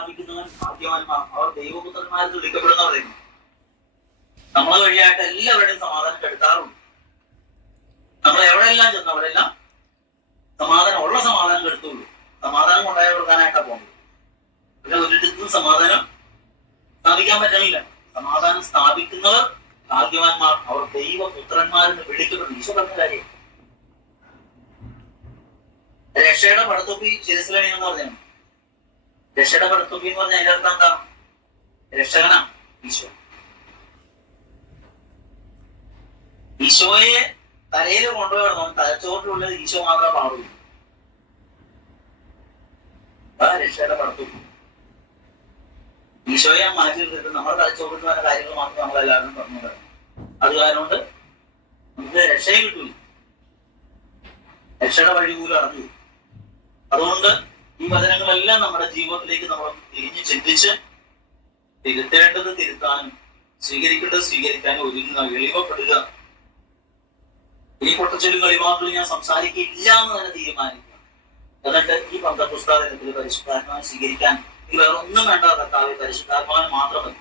സ്ഥാപിക്കുന്നവൻ ഭാഗ്യവാന്മാർ. അവർ ദൈവപുത്രന്മാരെന്ന് വിളിക്കപ്പെടുന്ന പറയുന്നു നമ്മളെ വഴിയായിട്ട് എല്ലാവരുടെയും സമാധാനം കെടുത്താറുണ്ട്. നമ്മൾ എവിടെയെല്ലാം ചെന്ന് അവിടെയെല്ലാം സമാധാനം ഉള്ള സമാധാനം കെടുത്തുള്ളൂ. സമാധാനം കൊണ്ടായി കൊടുക്കാനായിട്ടാണ് പോകുന്നത്. പിന്നെ ഒരിടത്തും സമാധാനം സ്ഥാപിക്കാൻ പറ്റണില്ല. സമാധാനം സ്ഥാപിക്കുന്നവർ ഭാഗ്യവാന്മാർ അവർ ദൈവപുത്രന്മാരെന്ന് വിളിക്കപ്പെടുന്നു. ഈശോ പറഞ്ഞ കാര്യം. രക്ഷയുടെ പടത്തൊപ്പി ശിരസിലണി എന്ന് പറഞ്ഞു രക്ഷയുടെ പടത്തൊപ്പി എന്ന് പറഞ്ഞാൽ അതിന്റെ അർത്ഥം എന്താ? രക്ഷകനാ ഈശോ. ഈശോയെ തലയിൽ കൊണ്ടുപോകണം തലച്ചോറിലുള്ളത് ഈശോ മാത്രമേ പാടുള്ളൂ. രക്ഷയുടെ പടത്തൊപ്പി ഈശോയെ മാറ്റി നിർത്തിട്ട് നമ്മുടെ തലച്ചോറിൽ വരുന്ന കാര്യങ്ങൾ മാത്രം നമ്മളെല്ലാവരും പറഞ്ഞു തരണം അത് കാരണം നമുക്ക് രക്ഷയും കിട്ടൂല. രക്ഷയുടെ വഴി പോലും അറിഞ്ഞു അതുകൊണ്ട് ഈ വചനങ്ങളെല്ലാം നമ്മുടെ ജീവിതത്തിലേക്ക് നമ്മൾ തിരിഞ്ഞ് ചിന്തിച്ച് തിരുത്തേണ്ടത് തിരുത്താനും സ്വീകരിക്കേണ്ടത് സ്വീകരിക്കാനും ഒരുങ്ങുക എളിമപ്പെടുക. ഈ പൊട്ടച്ചൊല്ലും കളിമാക്കളും ഞാൻ സംസാരിക്കില്ല എന്ന് തന്നെ തീരുമാനിക്കുക. എന്നിട്ട് ഈ പന്ത പുസ്തകത്തിൽ പരിശുദ്ധാത്മാവിനെ സ്വീകരിക്കാൻ ഇത് വേറെ ഒന്നും വേണ്ട കർത്താവ് പരിശുദ്ധാത്മാവിനെ മാത്രം മതി.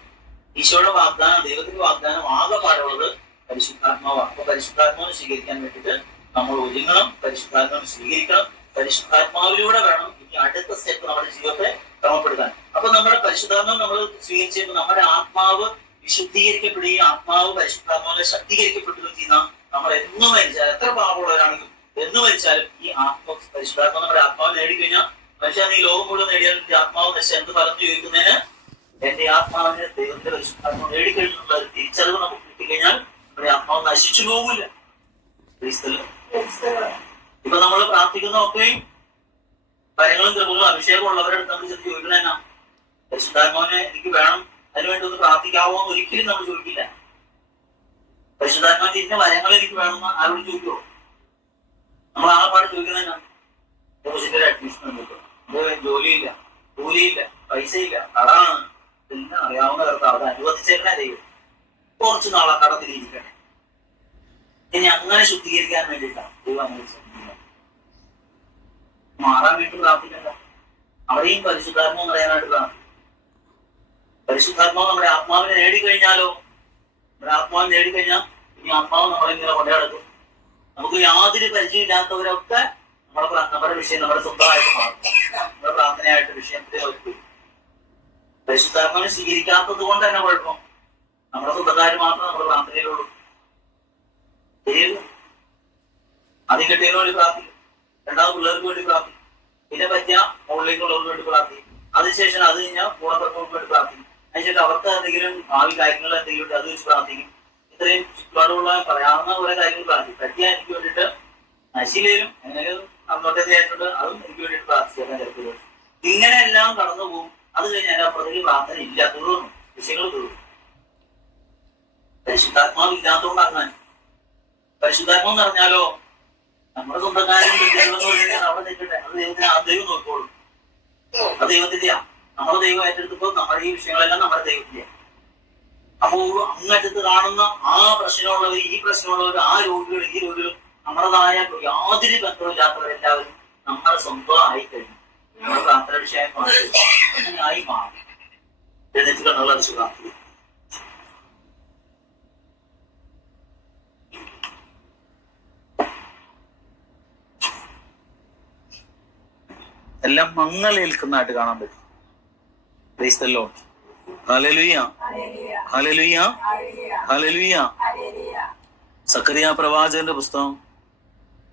ഈശോയുടെ വാഗ്ദാനം ദൈവത്തിന്റെ വാഗ്ദാനം ആകെ പാടുള്ളത് പരിശുദ്ധാത്മാവാണ്. അപ്പൊ പരിശുദ്ധാത്മാവിനെ സ്വീകരിക്കാൻ വേണ്ടിയിട്ട് നമ്മൾ ഒരുങ്ങണം പരിശുദ്ധാത്മാവിനെ സ്വീകരിക്കണം. പരിശുദ്ധാത്മാവിലൂടെ വേണം ഇനി അടുത്ത സ്റ്റെപ്പ് നമ്മുടെ ജീവിതത്തെ ക്രമപ്പെടുത്താൻ. അപ്പൊ നമ്മുടെ പരിശുദ്ധാത്മാവ് നമ്മൾ സ്വീകരിച്ചപ്പോൾ നമ്മുടെ ആത്മാവ് വിശുദ്ധീകരിക്കപ്പെടുകയും ആത്മാവ് പരിശുദ്ധാത്മാവിനെ ശക്തീകരിക്കപ്പെടുകയും ചെയ്യുന്ന നമ്മൾ എന്ന് മരിച്ചാൽ എത്ര പാപമുള്ളവരാണെങ്കിലും എന്ന് മരിച്ചാലും ഈ ആത്മ പരിശുദ്ധാത്മാവ് നമ്മുടെ ആത്മാവ് നേടിക്കഴിഞ്ഞാൽ മനുഷ്യൻ ഈ ലോകം മുഴുവൻ നേടിയാൽ എന്റെ ആത്മാവ് നശ എന്ത് പറഞ്ഞു ചോദിക്കുന്നതിന് എന്റെ ആത്മാവിനെ ദൈവത്തിന്റെ പരിശുദ്ധാത്മാവ് നേടിക്കഴിഞ്ഞിട്ടുള്ള ഒരു തിരിച്ചറിവ് നമുക്ക് കിട്ടിക്കഴിഞ്ഞാൽ നമ്മുടെ ആത്മാവ് നശിച്ചു പോകില്ല ഇപ്പൊ നമ്മൾ പ്രാർത്ഥിക്കുന്നതൊക്കെയും കാര്യങ്ങളും കൃപകളും അഭിഷേകം ഉള്ളവരുടെ നമ്മൾ ചെന്ന് ചോദിക്കണ എന്നാ? പരിശുദ്ധാത്മാവിനെ എനിക്ക് വേണം അതിനുവേണ്ടി ഒന്ന് പ്രാർത്ഥിക്കാവോ എന്ന് ഒരിക്കലും നമ്മൾ ചോദിക്കില്ല. പരിശുദ്ധാത്മാവിന്റെ ഇന്ന വരങ്ങൾ എനിക്ക് വേണമെന്ന് ആരോട് ചോദിക്കോ? നമ്മൾ ആളെപ്പാട് ചോദിക്കുന്നത് എന്നാ? കോളേജിന്റെ അഡ്മിഷൻ കിട്ടും ജോലിയില്ല കൂലിയില്ല പൈസയില്ല കടാണ് എല്ലാം അറിയാവുന്ന കർത്താവ് അത് അനുവദിച്ചേക്കണേ ദൈവം. കുറച്ചു നാളെ കടത്തിലിരിക്കണേ ഇനി അങ്ങനെ ശുദ്ധീകരിക്കാൻ വേണ്ടിയിട്ടാണ് ദൈവം മാറാൻ വേണ്ടി പ്രാർത്ഥിക്കണ്ട. അവിടെയും പരിശുദ്ധാത്മാവ് നിറയാനായിട്ട് പ്രാർത്ഥിക്കും പരിശുദ്ധാത്മാവ് നമ്മുടെ ആത്മാവിനെ നേടിക്കഴിഞ്ഞാലോ? നമ്മുടെ ആത്മാവ് നേടിക്കഴിഞ്ഞാൽ ഇനി ആത്മാവ് നമ്മളിങ്ങനെ കൊണ്ടുനടക്കും നമുക്ക് യാതൊരു പരിചയമില്ലാത്തവരൊക്കെ നമ്മുടെ നമ്മുടെ വിഷയം നമ്മുടെ സ്വന്തമായിട്ട് മാറും. നമ്മുടെ പ്രാർത്ഥനയായിട്ട് വിഷയത്തിൽ ഒരുക്കും പരിശുദ്ധാത്മാവിനെ സ്വീകരിക്കാത്തത് കൊണ്ട് തന്നെ കുഴപ്പം. നമ്മുടെ സ്വന്തക്കാർ മാത്രം നമ്മുടെ പ്രാർത്ഥനയിലുള്ളൂ. ശരിയല്ലോ ആദ്യം കെട്ടിയതിനു വേണ്ടി പ്രാർത്ഥിക്കും. രണ്ടാമത് പിള്ളേർക്ക് വേണ്ടി പ്രാർത്ഥിക്കും. പിന്നെ പറ്റിയ മുകളിലേക്കുള്ളവർക്ക് വേണ്ടി പ്രാർത്ഥിക്കും. അതിനുശേഷം അത് കഴിഞ്ഞാൽ പൂർണപ്പെട്ടവർക്ക് വേണ്ടി പ്രാർത്ഥിക്കും. അതിനുശേഷം അവർക്ക് എന്തെങ്കിലും ഭാവി കാര്യങ്ങൾ എന്തെങ്കിലും ഉണ്ട് അത് വെച്ച് പ്രാർത്ഥിക്കും. ഇത്രയും ചുറ്റുപാടുള്ള പറയാവുന്ന കുറെ കാര്യങ്ങൾ പ്രാർത്ഥിക്കും. പറ്റിയ എനിക്ക് വേണ്ടിയിട്ട് നശിലേലും എങ്ങനെയും അന്നോട്ടെ ചെയ്തിട്ടുണ്ട് അതും എനിക്ക് വേണ്ടിയിട്ട് ചിലപ്പോൾ ഇങ്ങനെ എല്ലാം കടന്നു പോകും. അത് കഴിഞ്ഞാൽ അതിന്റെ അപ്പുറത്തേക്ക് പ്രാർത്ഥന ഇല്ല തീർന്നു വിഷയങ്ങൾ തീർന്നു പരിശുദ്ധാത്മാവ് ഇല്ലാത്തതുകൊണ്ട് അങ്ങനെ പരിശുദ്ധാത്മാവ് എന്ന് പറഞ്ഞാലോ നമ്മുടെ സ്വന്തക്കാരും ദൈവം നോക്കോളൂ അത് ദൈവത്തിന്റെയാ. നമ്മുടെ ദൈവം ഏറ്റെടുത്തപ്പോ നമ്മുടെ ഈ വിഷയങ്ങളെല്ലാം നമ്മുടെ ദൈവത്തിന്റെയാണ് അപ്പോ അങ്ങറ്റത്ത് കാണുന്ന ആ പ്രശ്നമുള്ളവർ ഈ പ്രശ്നമുള്ളവർ ആ രോഗികൾ ഈ രോഗികൾ നമ്മുടേതായ യാതൊരു ബന്ധമില്ലാത്തവരെല്ലാവരും നമ്മുടെ സ്വന്തമായി കഴിഞ്ഞു. നമ്മുടെ വിഷയമായി മാറി. ആയി മാറി. എന്നിട്ട് അടച്ചു പ്രാർത്ഥിക്കും എല്ലാം മങ്ങലേൽക്കുന്നതായിട്ട് കാണാൻ പറ്റും. ക്രൈസ്തല്ലോ ഹലലുയ്യ ഹലലുയ്യ ഹലലുയ്യ സക്കറിയ പ്രവാചകന്റെ പുസ്തകം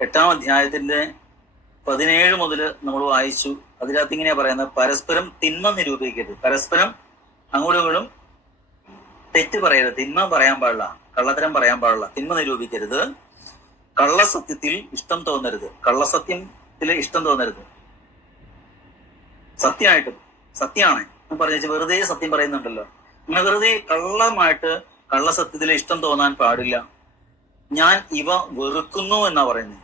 എട്ടാം അധ്യായത്തിന്റെ പതിനേഴ് മുതൽ നമ്മൾ വായിച്ചു. അതിനകത്ത് ഇങ്ങനെയാ പറയുന്നത് പരസ്പരം തിന്മ നിരൂപിക്കരുത്. പരസ്പരം അങ്ങോട്ടും ഇങ്ങോട്ടും തെറ്റ് പറയരുത്. തിന്മ പറയാൻ പാടില്ല. കള്ളത്തരം പറയാൻ പാടില്ല. തിന്മ നിരൂപിക്കരുത്. കള്ളസത്യത്തിൽ ഇഷ്ടം തോന്നരുത്. കള്ളസത്യത്തിൽ ഇഷ്ടം തോന്നരുത്. സത്യമായിട്ടും സത്യമാണ്. ഞാൻ പറഞ്ഞു വെറുതെ സത്യം പറയുന്നുണ്ടല്ലോ. അങ്ങനെ വെറുതെ കള്ളമായിട്ട് കള്ള സത്യത്തിൽ ഇഷ്ടം തോന്നാൻ പാടില്ല. ഞാൻ ഇവ വെറുക്കുന്നു എന്നാ പറയുന്നത്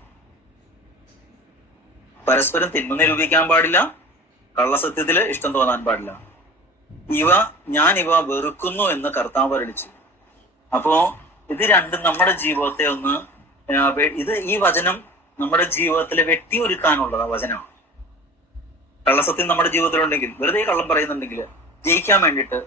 പരസ്പരം തിന്മ നിരൂപിക്കാൻ പാടില്ല കള്ളസത്യത്തിൽ ഇഷ്ടം തോന്നാൻ പാടില്ല. ഇവ ഞാൻ ഇവ വെറുക്കുന്നു എന്ന് കർത്താവ് പറഞ്ഞു അപ്പോ ഇത് രണ്ടും നമ്മുടെ ജീവിതത്തെ ഒന്ന് ഇത് ഈ വചനം നമ്മുടെ ജീവിതത്തിൽ വെട്ടിയൊരുക്കാനുള്ളതാ വചനമാണ് കള്ളസത്യം നമ്മുടെ ജീവിതത്തിലുണ്ടെങ്കിൽ വെറുതെ കള്ളം പറയുന്നുണ്ടെങ്കിൽ ജയിക്കാൻ വേണ്ടിയിട്ട്